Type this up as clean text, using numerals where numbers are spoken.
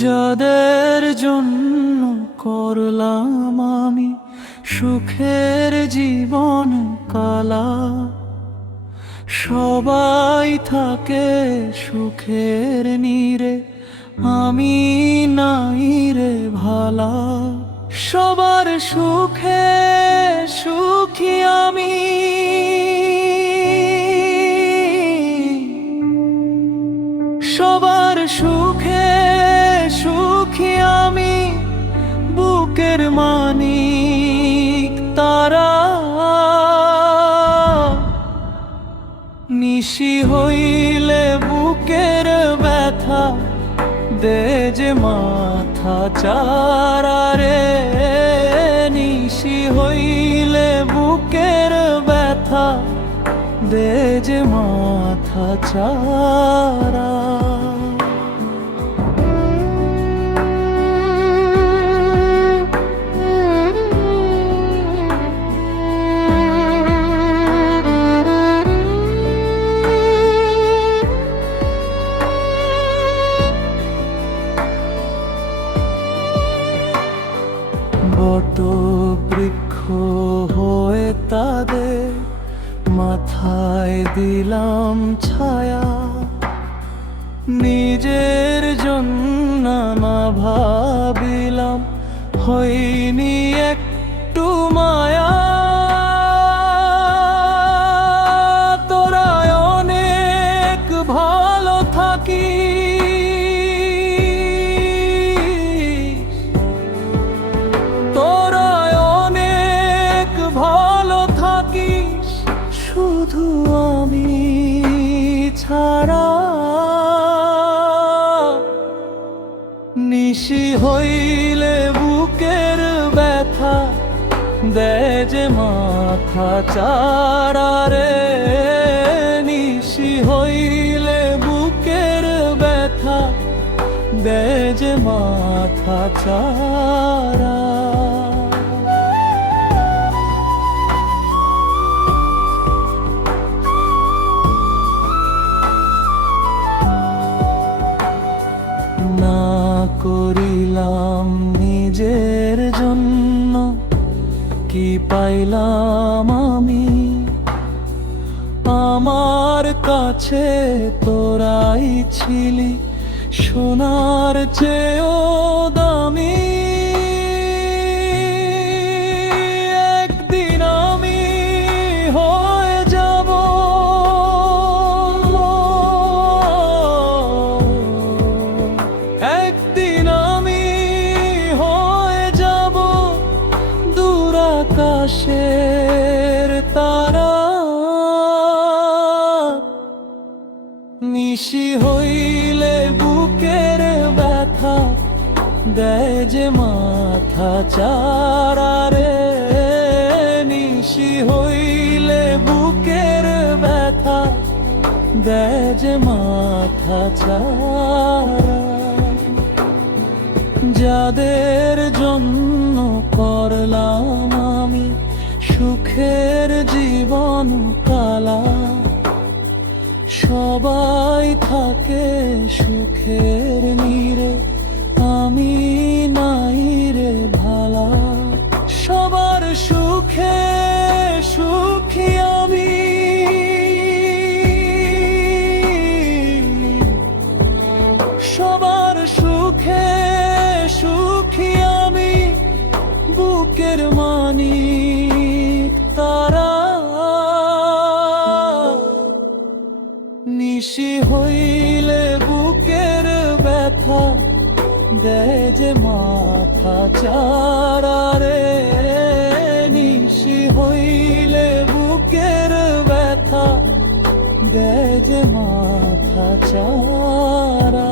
যাদের জন্য করলাম আমি সুখের জীবন কালা, সবাই থাকে সুখের নীড়ে, আমি নাই রে ভালা। সবার সুখে সুখী আমি, সবার সুখে সুখী আমি, বুকের মানিক তারা। নিশি হইলে বুকের ব্যথা দে যে মাথা চারা রে, নিশি হইলে বুকের ব্যথা দে যে মাথা চারা। বট বৃক্ষ হয়ে তাদের মাথায় দিলাম ছায়া, নিজের জন্য না ভাবিলাম হইনি একটু মায়া। তোরা অনেক ভালো থাকি, শুধু আমি ছাড়া। নিশি হইলে বুকের ব্যথা দে যে মাথা চারা রে, নিশি হইলে বুকের ব্যথা দে যে মাথা চারা। করিলাম নিজের জন্য কি পাইলাম আমি, আমার কাছে তোরাই ছিলি সোনার চেয়েও দামি। একদিন আমি হয়ে যাব আকাশের তারা। নিশি হইলে বুকের ব্যথা দে যে মাথা চারা রে, নিশি হইলে বুকের ব্যথা দে যে মাথা চারা। যাদের জন্য করলাম আমি সুখের জীবন কালা, সবাই থাকে সুখের নীড়ে, আমি নাই রে ভালা। সবার সুখে সুখী আমি, সবার সুখে সুখী আমি, বুকের মানিক তারা। নিশি হইলে বুকের ব্যথা দে যে মাথা চারা রে, নিশি হইলে বুকের ব্যথা দে যে মাথা চারা।